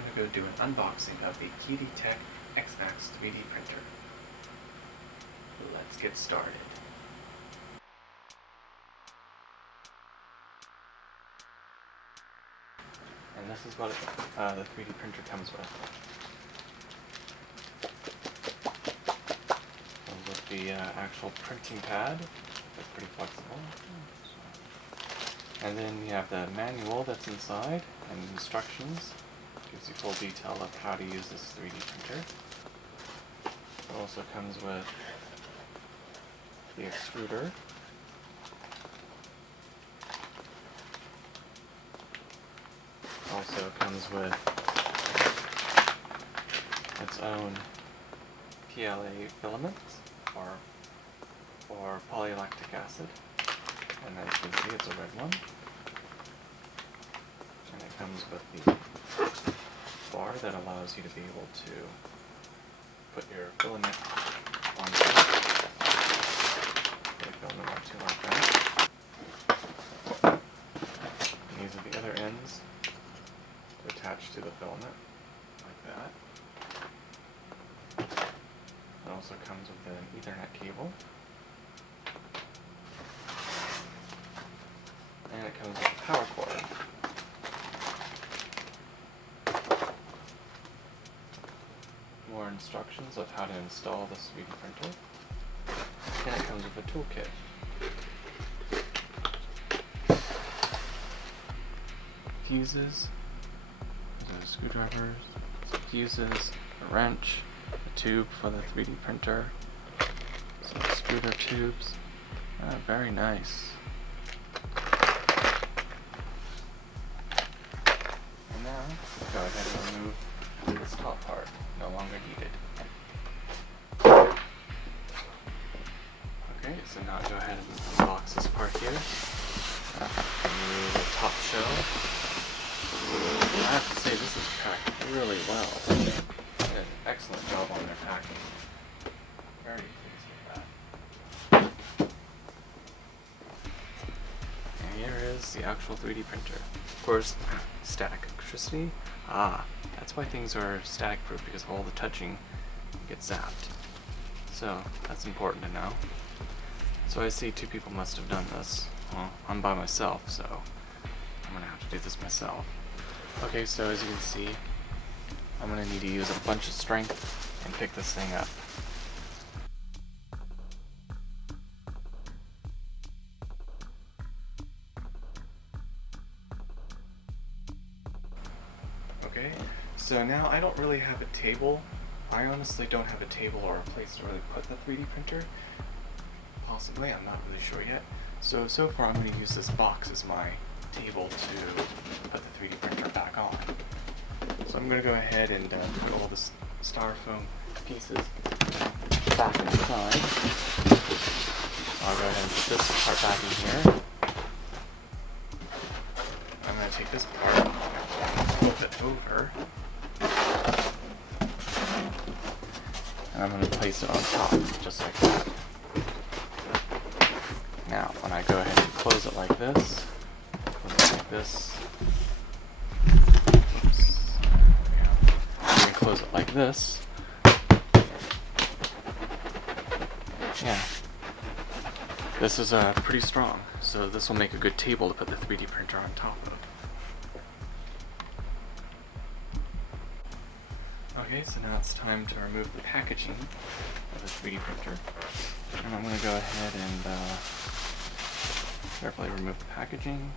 going to go do an unboxing of the Qidi Xmax 3D printer. Let's get started. And this is what the 3D printer comes with. Comes with the actual printing pad. It's pretty flexible. And then you have the manual that's inside and instructions. Gives you full detail of how to use this 3D printer. It also comes with the extruder. Also comes with its own PLA filament or polylactic acid. And as you can see, it's a red one. And it comes with the bar that allows you to be able to put your filament on top. Put the filament onto like that. And these are the other ends to attach to the filament, like that. It also comes with an Ethernet cable. And it comes with a power cord. More instructions of how to install this 3D printer. And it comes with a toolkit. Fuses, screwdrivers, fuses, a wrench, a tube for the 3D printer, some extruder tubes. Very nice. And now, let's go ahead and remove this top part, no longer needed. Okay, so now go ahead and unbox this part here. Remove the top shell. I have to say, this is packed really well. They did an excellent job on their packing. Very pleased with that. And here is the actual 3D printer. Of course, static electricity. That's why things are static proof, because all the touching gets zapped. So, that's important to know. So I see two people must have done this. Well, I'm by myself, so I'm gonna have to do this myself. Okay, so as you can see, I'm gonna need to use a bunch of strength and pick this thing up. Okay, so now I don't really have a table. I honestly don't have a table or a place to really put the 3D printer. Possibly, I'm not really sure yet. So far I'm going to use this box as my table to put the 3D printer back on. So I'm going to go ahead and put all the styrofoam pieces back inside. I'll go ahead and put this part back in here. I'm going to take this part and flip it over. And I'm going to place it on top, just like that. Now, when I go ahead and close it like this, oops, I'm going to close it like this, yeah, this is pretty strong, so this will make a good table to put the 3D printer on top of. Okay, so now it's time to remove the packaging of the 3D printer, and I'm going to go ahead and carefully remove the packaging.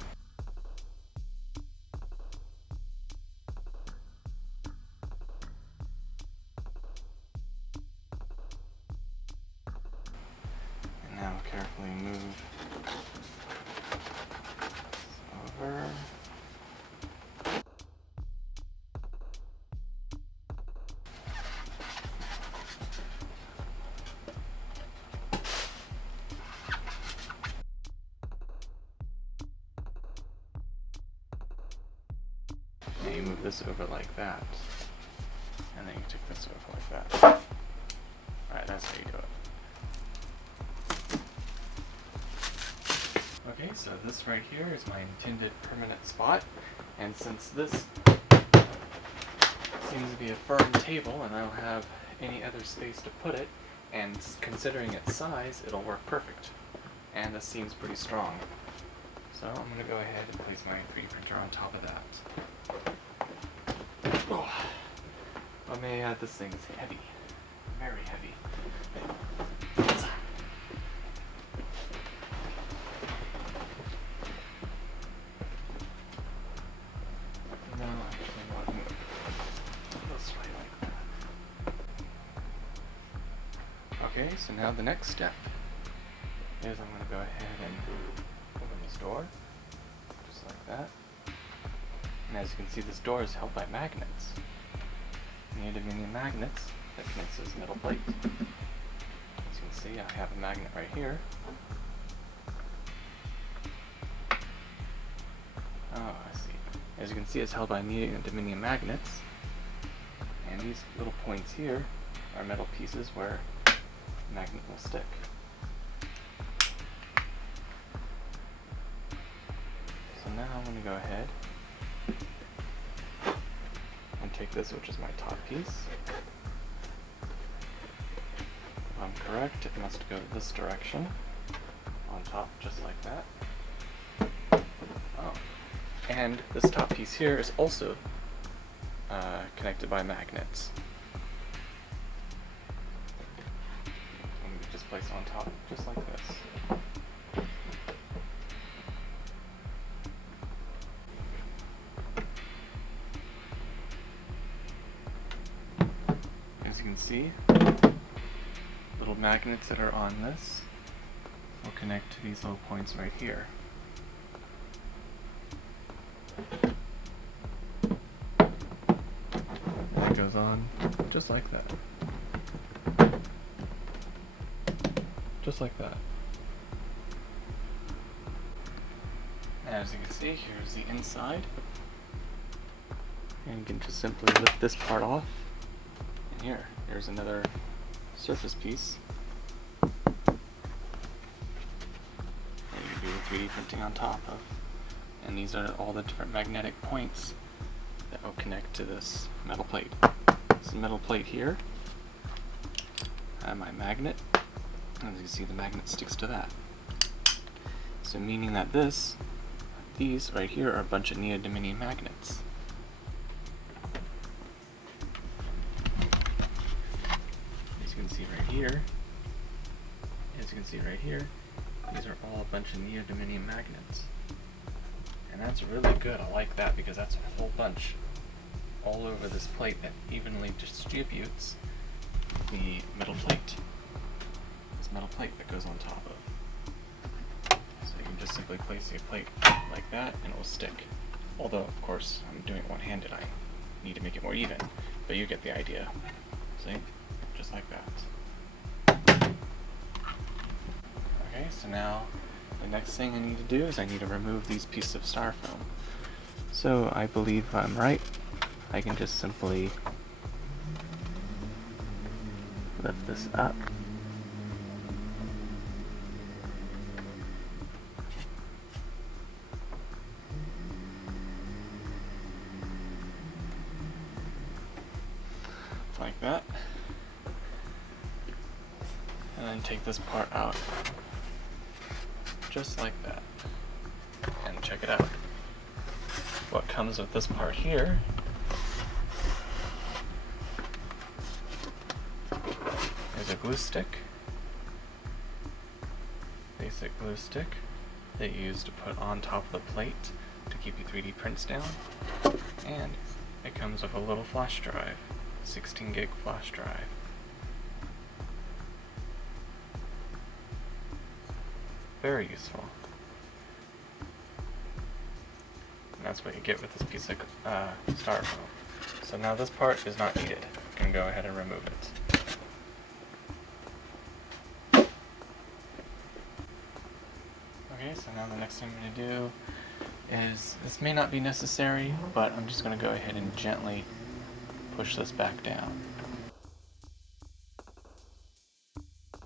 And now carefully move over. And you move this over like that. And then you take this over like that. Alright, that's how you do it. Okay, so this right here is my intended permanent spot, and since this seems to be a firm table, and I don't have any other space to put it, and considering its size, it'll work perfect. And this seems pretty strong. So I'm going to go ahead and place my 3D printer on top of that. Oh. But may I add, this thing is heavy. Very heavy. No, actually not. Let's try like that. Okay, so now the next step is I'm going to go ahead and open this door, just like that. And as you can see, this door is held by magnets. Neodymium magnets that connects this metal plate. As you can see, I have a magnet right here. Oh, I see. As you can see, it's held by neodymium magnets. And these little points here are metal pieces where the magnet will stick. So now I'm going to go ahead and take this, which is my top piece. If I'm correct, it must go this direction on top, just like that. Oh. And this top piece here is also connected by magnets. And we just place it on top, just like this. As you can see, little magnets that are on this will connect to these little points right here. And it goes on just like that. Just like that. As you can see, here's the inside. And you can just simply lift this part off. And here's another surface piece. And you can do 3D printing on top of. And these are all the different magnetic points that will connect to this metal plate. This metal plate here, I have my magnet. As you can see, the magnet sticks to that. So meaning that these right here are a bunch of neodymium magnets. As you can see right here, these are all a bunch of neodymium magnets. And that's really good. I like that because that's a whole bunch all over this plate that evenly distributes the metal plate. This metal plate that goes on top of. So you can just simply place a plate like that and it will stick. Although, of course, I'm doing it one-handed. I need to make it more even. But you get the idea. See? Just like that. Okay, so now the next thing I need to do is I need to remove these pieces of styrofoam. So I believe I'm right. I can just simply lift this up. Like that. And then take this part out. Just like that. And check it out. What comes with this part here is a glue stick. Basic glue stick that you use to put on top of the plate to keep your 3D prints down. And it comes with a little flash drive, 16 gig flash drive. Very useful. And that's what you get with this piece of styrofoam. So now this part is not needed. You can go ahead and remove it. Okay, so now the next thing I'm going to do is, this may not be necessary, but I'm just going to go ahead and gently push this back down.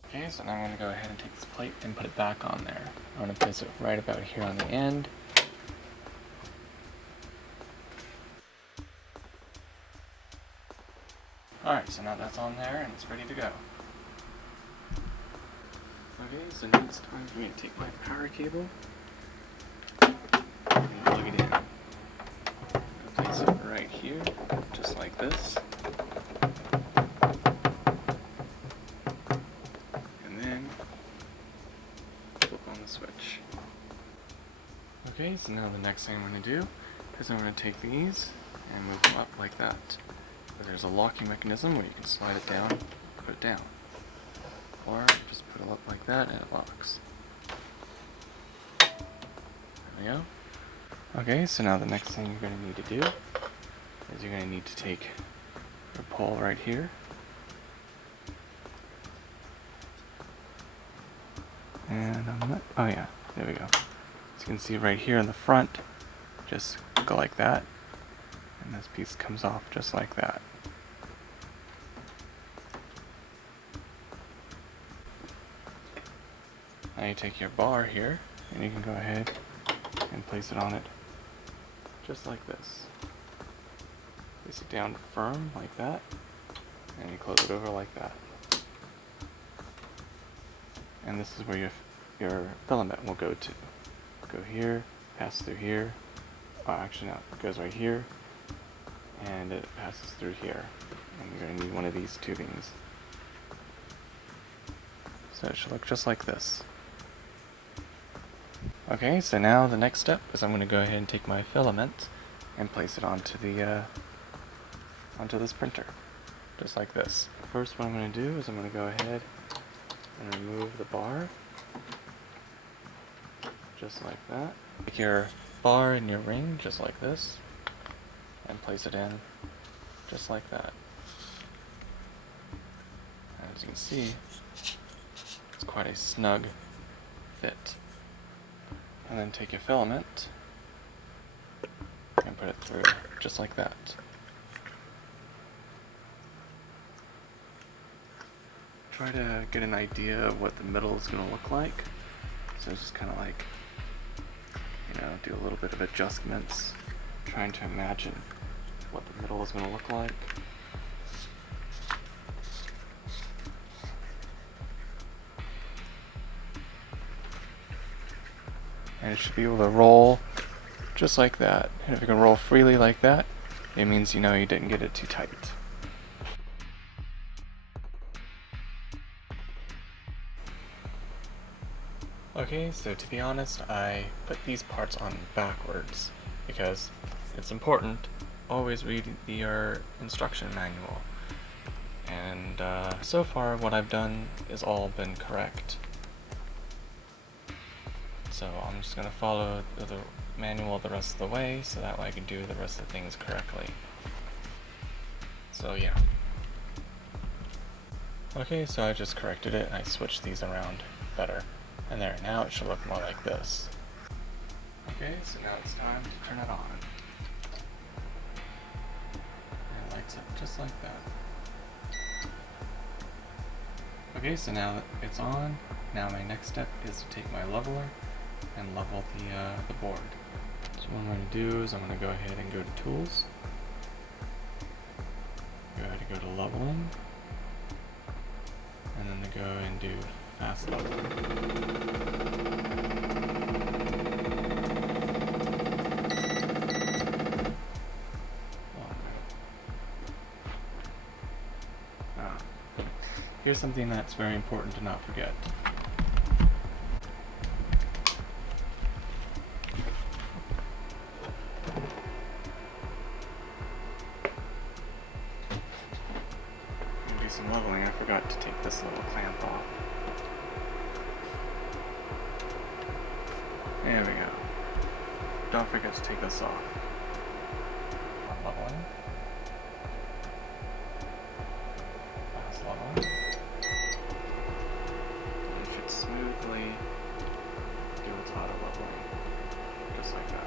Okay, so now I'm going to go ahead and take this plate and put it back on there. I'm going to place it right about here on the end. Alright, so now that's on there and it's ready to go. Okay, so next I'm going to take my power cable and plug it in. Place it right here, just like this. And then flip on the switch. Okay, so now the next thing I'm going to do is I'm going to take these and move them up like that. There's a locking mechanism where you can slide it down, put it down. Or just put it up like that and it locks. There we go. Okay, so now the next thing you're going to need to do is you're going to need to take your pole right here. And oh yeah, there we go. As you can see right here in the front, just go like that. And this piece comes off just like that. Now you take your bar here, and you can go ahead and place it on it just like this. Place it down firm like that, and you close it over like that. And this is where your filament will go to. Go here, pass through here. Oh, actually no, it goes right here, and it passes through here. And you're going to need one of these tubings. So it should look just like this. Okay, so now the next step is I'm going to go ahead and take my filament and place it onto this printer, just like this. First, what I'm going to do is I'm going to go ahead and remove the bar, just like that. Take your bar and your ring, just like this, and place it in, just like that. As you can see, it's quite a snug fit. And then take your filament and put it through just like that. Try to get an idea of what the middle is going to look like. So just kind of like, do a little bit of adjustments, trying to imagine what the middle is going to look like. And it should be able to roll just like that. And if it can roll freely like that, it means you didn't get it too tight. Okay, so to be honest, I put these parts on backwards because it's important. Always read your instruction manual. And so far what I've done is all been correct. So I'm just going to follow the manual the rest of the way so that way I can do the rest of the things correctly. So yeah. Okay, so I just corrected it and I switched these around better. And there, now it should look more like this. Okay, so now it's time to turn it on. And it lights up just like that. Okay, so now that it's on, now my next step is to take my leveler and level the board. So what I'm going to do is I'm going to go ahead and go to Tools. Go ahead and go to Leveling. And then to go and do Fast Leveling. Here's something that's very important to not forget. Do some leveling. I forgot to take this little clamp off. There we go. Don't forget to take this off. Leveling. Fast leveling. You should smoothly do its auto leveling, just like that.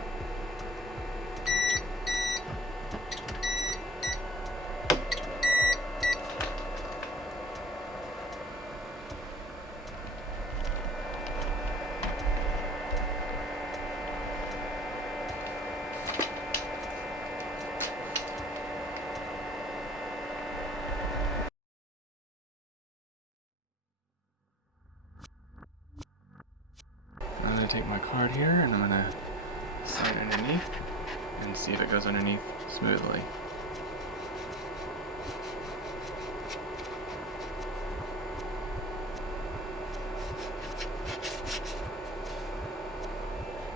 take my card here and I'm going to sign underneath and see if it goes underneath smoothly.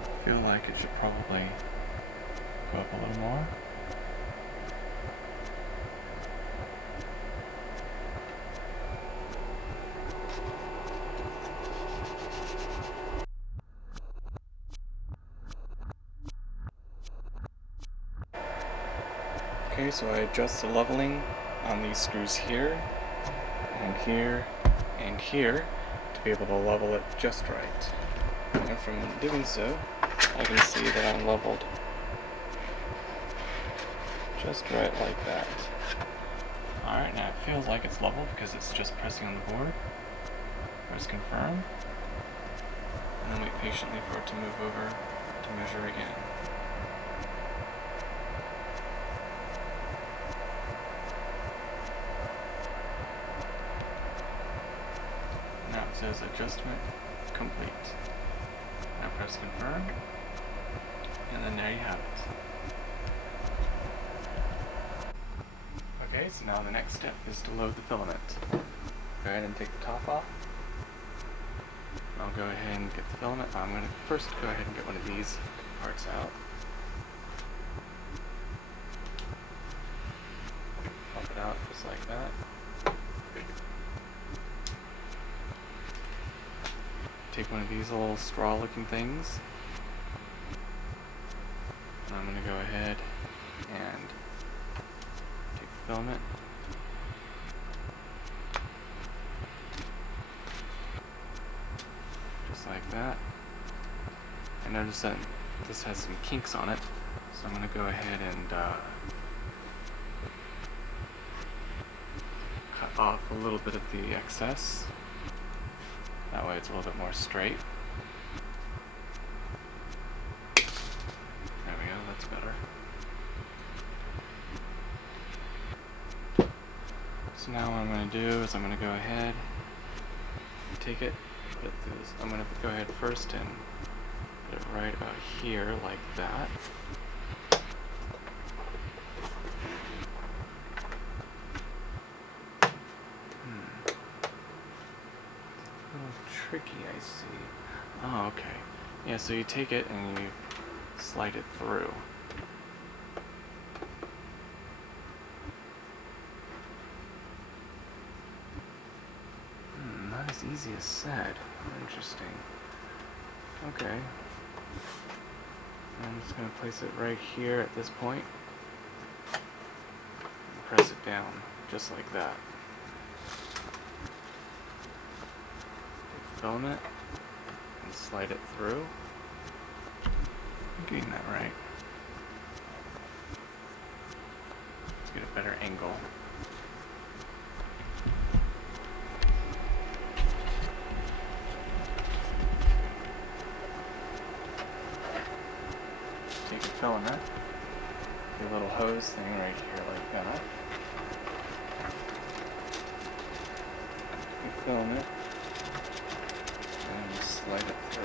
I feel like it should probably go up a little more. Okay, so I adjust the leveling on these screws here, and here, and here to be able to level it just right. And from doing so, I can see that I'm leveled just right like that. Alright, now it feels like it's leveled because it's just pressing on the board. Press confirm, and then wait patiently for it to move over to measure again. Now it says adjustment complete. Now press confirm, and then there you have it. Okay, so now the next step is to load the filament. Go ahead and take the top off. I'll go ahead and get the filament. I'm going to first go ahead and get one of these parts out. Pop it out just like that. Take one of these little straw looking things. And I'm going to go ahead and take the filament. Just like that. I notice that this has some kinks on it, so I'm going to go ahead and cut off a little bit of the excess. That way it's a little bit more straight. There we go, that's better. So now what I'm going to do is I'm going to go ahead and take it, put it through this. I'm going to go ahead first and put it right about here like that. Tricky, I see. Oh, okay. Yeah, so you take it and you slide it through. Not as easy as said. Interesting. Okay. I'm just going to place it right here at this point. And press it down, just like that. Filament and slide it through. I'm getting that right. Let's get a better angle. Take a filament, your little hose thing right here like that. You filament. And slide it through.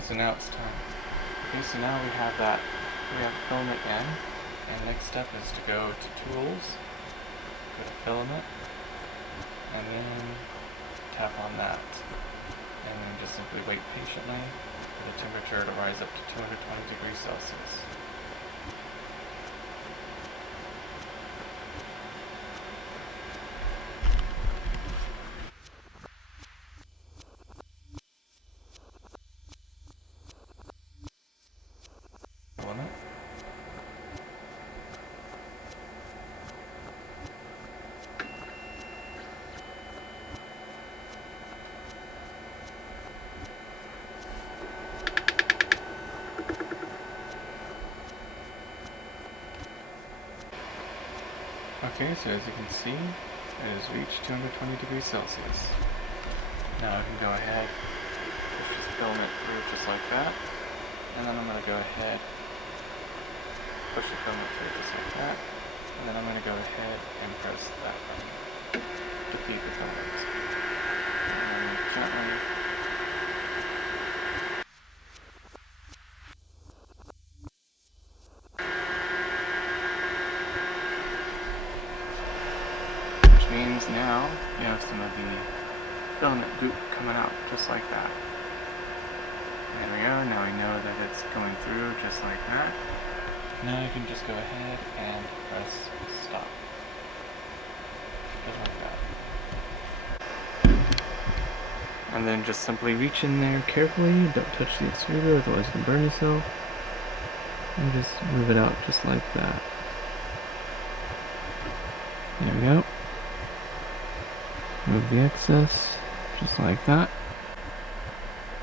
So now it's time. Okay, so now we have that, we have filament in, and next step is to go to tools, go to filament, and then tap on that. And then just simply wait patiently for the temperature to rise up to 220 degrees Celsius. Okay, so as you can see, it has reached 220 degrees Celsius. Now I can go ahead, push this filament through just like that, and then I'm going to go ahead, push the filament through just like that, and then I'm going to go ahead and press that button. defeat the filament. And gently. Which means now you have some of the filament goop coming out just like that. There we go, now we know that it's going through just like that. Now you can just go ahead and press stop. Just like that. And then just simply reach in there carefully, don't touch the extruder, otherwise you can burn yourself. And just move it out just like that. There we go. Move the excess, just like that.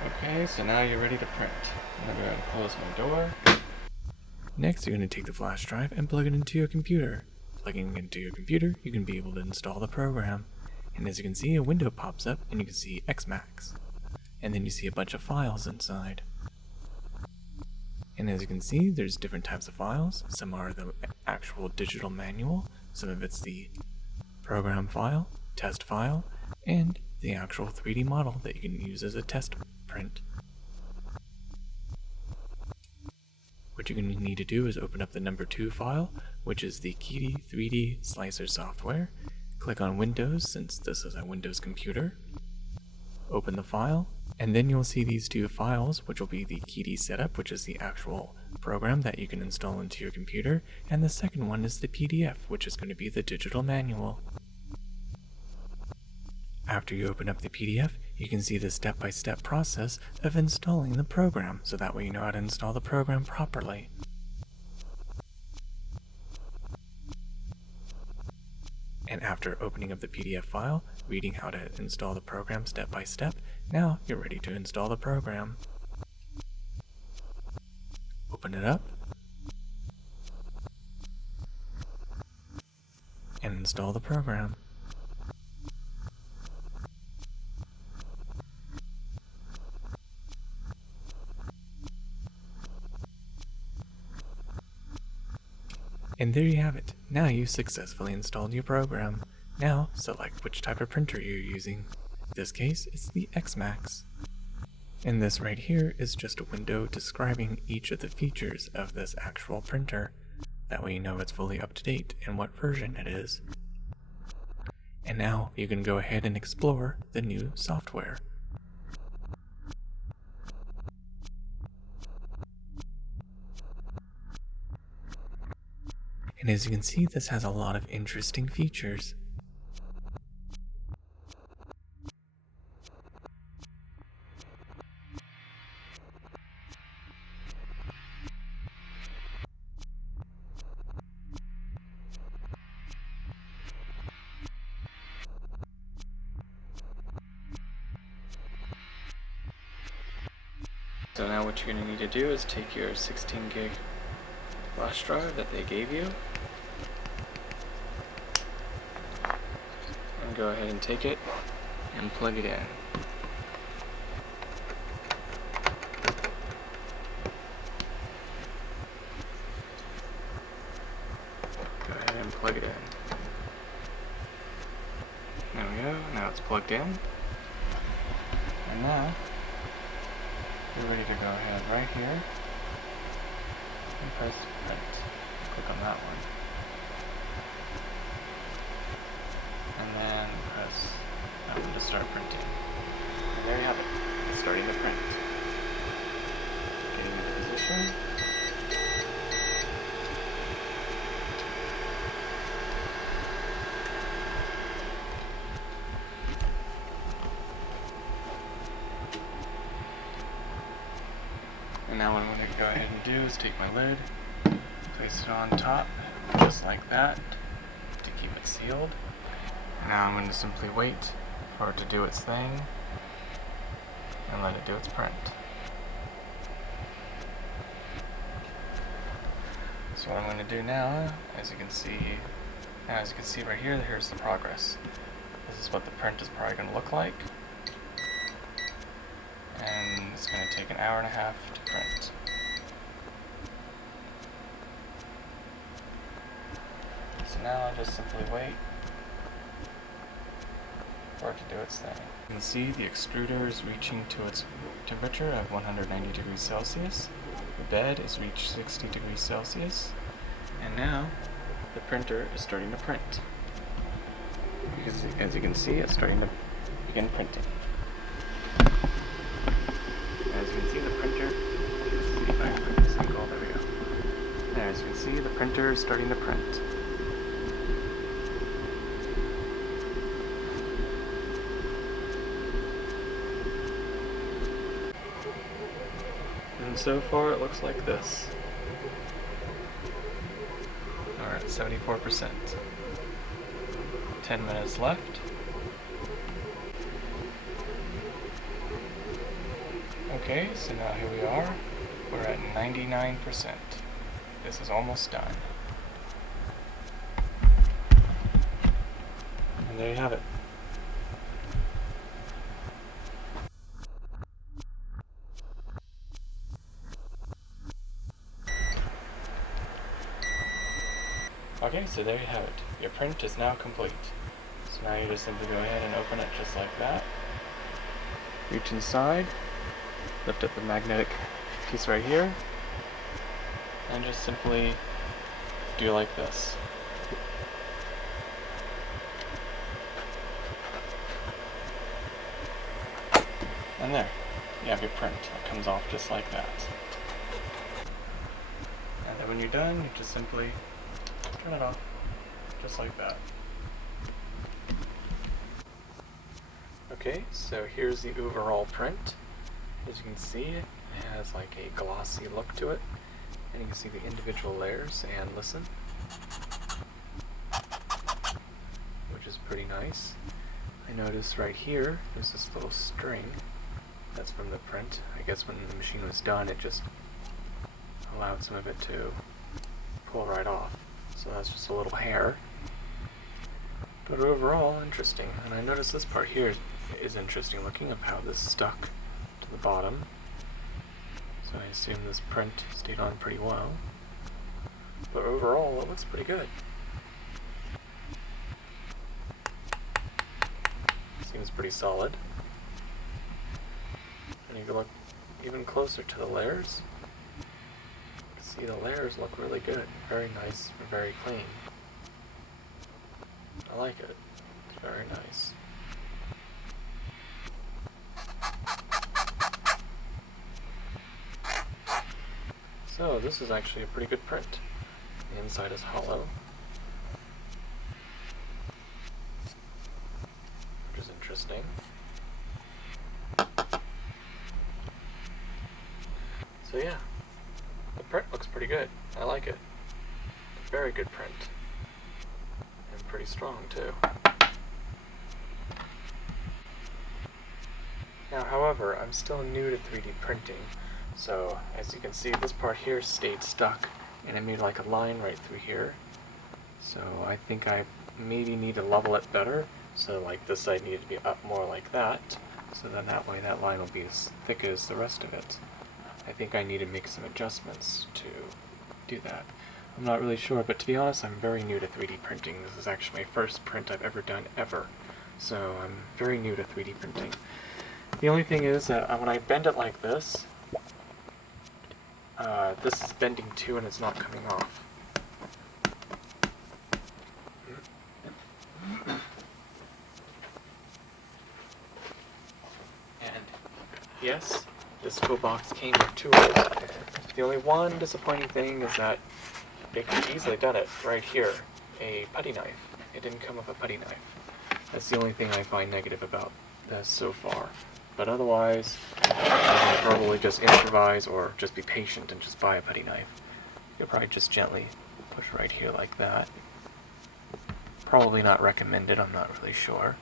Okay, so now you're ready to print. I'm going to close my door. Next, you're going to take the flash drive and plug it into your computer. Plugging it into your computer, you can be able to install the program. And as you can see, a window pops up and you can see Xmax. And then you see a bunch of files inside. And as you can see, there's different types of files. Some are the actual digital manual, some of it's the program file, test file, and the actual 3D model that you can use as a test print. What you're going to need to do is open up the number 2 file, which is the Qidi 3D slicer software. Click on Windows, since this is a Windows computer. Open the file, and then you'll see these 2 files, which will be the Qidi setup, which is the actual program that you can install into your computer, and the second one is the PDF, which is going to be the digital manual. After you open up the PDF, you can see the step-by-step process of installing the program, so that way you know how to install the program properly. And after opening up the PDF file, reading how to install the program step by step, now you're ready to install the program. Open it up, and install the program. And there you have it. Now you've successfully installed your program. Now select which type of printer you're using. In this case, it's the Xmax. And this right here is just a window describing each of the features of this actual printer. That way you know it's fully up to date and what version it is. And now you can go ahead and explore the new software. And as you can see, this has a lot of interesting features. So now what you're going to need to do is take your 16 gig flash drive that they gave you and go ahead and take it and plug it in. Go ahead and plug it in. There we go, now it's plugged in. And now you're ready to go ahead right here and press print. Click on that one. And then press that one to start printing. And there you have it. It's starting to print. Getting into position. And now what I'm going to go ahead and do is take my lid, place it on top, just like that, to keep it sealed. Now I'm going to simply wait for it to do its thing, and let it do its print. So what I'm going to do now, as you can see right here, here's the progress. This is what the print is probably going to look like. And it's going to take an hour and a half to print. So now I'll just simply wait for it to do its thing. You can see the extruder is reaching to its temperature of 190 degrees Celsius. The bed is reached 60 degrees Celsius. And now, the printer is starting to print. As you can see, it's starting to begin printing. As you can see, the printer, let's see if I can put this angle, there we go. There, as you can see, the printer is starting to print. And so far it looks like this. We're at 74%. 10 minutes left. Okay, so now here we are. We're at 99%. This is almost done. And there you have it. Okay, so there you have it. Your print is now complete. So now you just simply go ahead and open it just like that. Reach inside, lift up the magnetic piece right here, and just simply do like this. And there, you have your print. It comes off just like that. And then when you're done, you just simply turn it off, just like that. Okay, so here's the overall print. As you can see, it has like a glossy look to it. And you can see the individual layers and listen, which is pretty nice. I noticed right here, there's this little string that's from the print. I guess when the machine was done, it just allowed some of it to pull right off. So that's just a little hair. But overall, interesting. And I noticed this part here is interesting looking of how this stuck to the bottom. So I assume this print stayed on pretty well. But overall, it looks pretty good. Seems pretty solid. And you can look even closer to the layers. You can see the layers look really good. Very nice and very clean. I like it. It's very nice. So this is actually a pretty good print. The inside is hollow, which is interesting. So yeah, the print looks pretty good. I like it. It's a very good print. And pretty strong too. Now, however, I'm still new to 3D printing, so as you can see, this part here stayed stuck, and it made like a line right through here. So I think I maybe need to level it better, so like this side needed to be up more like that, so then that way that line will be as thick as the rest of it. I think I need to make some adjustments to do that. I'm not really sure, but to be honest, I'm very new to 3D printing. This is actually my first print I've ever done, ever. So I'm very new to 3D printing. The only thing is that when I bend it like this, this is bending too and it's not coming off. And yes, this toolbox came with tools. The only one disappointing thing is that it could easily done it right here, a putty knife. It didn't come with a putty knife. That's the only thing I find negative about this so far. But otherwise, you can probably just improvise or just be patient and just buy a putty knife. You'll probably just gently push right here like that. Probably not recommended, I'm not really sure.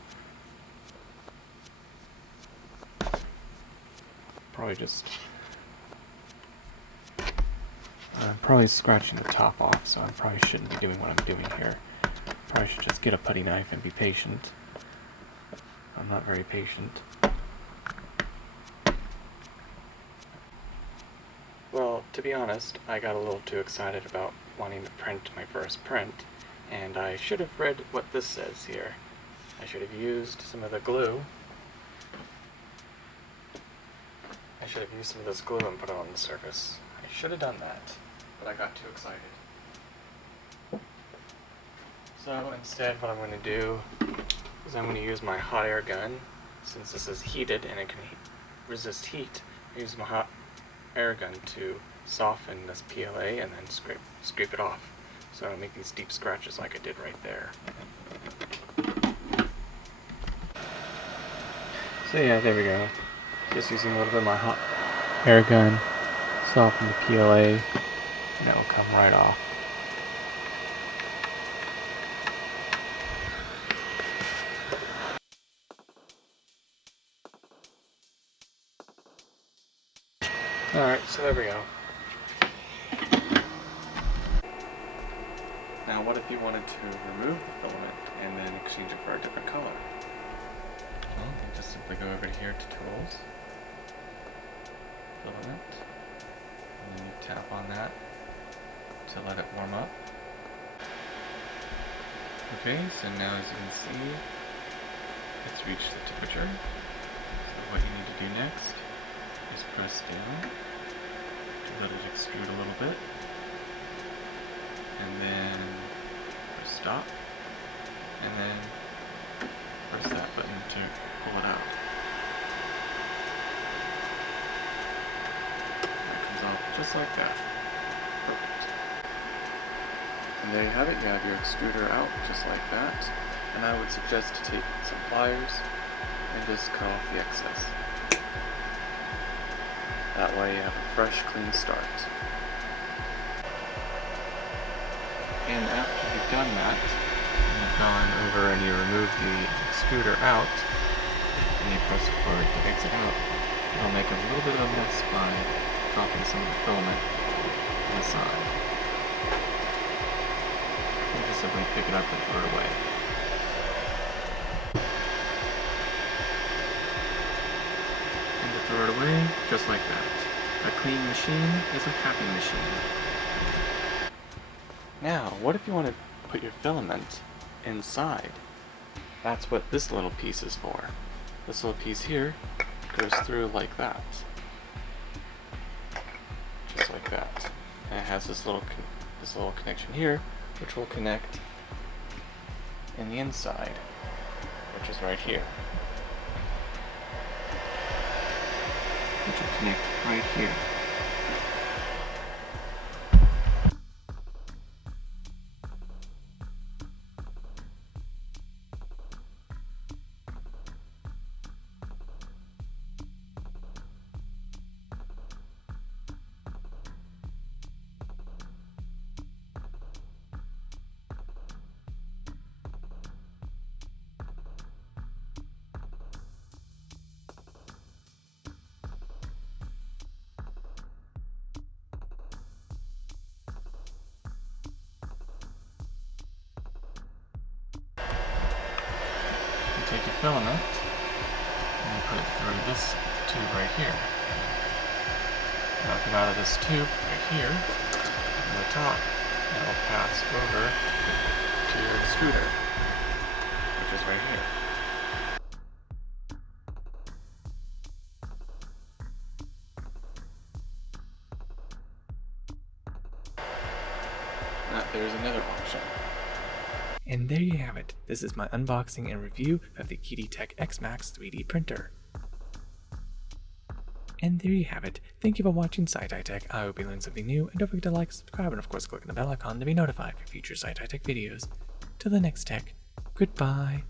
Probably just... I'm probably scratching the top off, so I probably shouldn't be doing what I'm doing here. Probably should just get a putty knife and be patient. I'm not very patient. Well, to be honest, I got a little too excited about wanting to print my first print, and I should have read what this says here. I should have used some of the glue. I should have used some of this glue and put it on the surface. I should have done that, but I got too excited. So instead what I'm going to do is I'm going to use my hot air gun. Since this is heated and it can resist heat, I use my hot air gun to soften this PLA and then scrape it off, so I don't make these deep scratches like I did right there. So yeah, there we go. Just using a little bit of my hot air gun, soften the PLA, and it will come right off. Alright, so there we go. Now what if you wanted to remove the filament and then exchange it for a different color? Well, you just simply go over here to Tools, Filament, and then you tap on that to let it warm up. Okay, so now as you can see, it's reached the temperature. So what you need to do next is press down to let it extrude a little bit, and then press stop, and then press that button to pull it out. That comes off just like that. Perfect. And there you have it. You have your extruder out just like that. And I would suggest to take some pliers and just cut off the excess. That way you have a fresh, clean start. And after you've done that, you've gone over and you remove the extruder out, and you press forward to exit out, it'll make a little bit of a mess by dropping some of the filament on the side. You just simply pick it up and throw it away. And to throw it away, just like that. A clean machine is a happy machine. Now, what if you want to put your filament inside? That's what this little piece is for. This little piece here goes through like that. Just like that. And it has this little connection here, which will connect in the inside, which is right here. Which will connect right here. Take your filament and you put it through this tube right here. Now come out of this tube right here on the top, and it will pass over to your extruder, which is right here. Now there's another option. And there you have it. This is my unboxing and review of the Qidi Tech Xmax 3D printer. And there you have it. Thank you for watching Sci-Fi Tech. I hope you learned something new, and don't forget to like, subscribe, and of course click on the bell icon to be notified for future Sci-Fi Tech videos. Till the next tech, goodbye.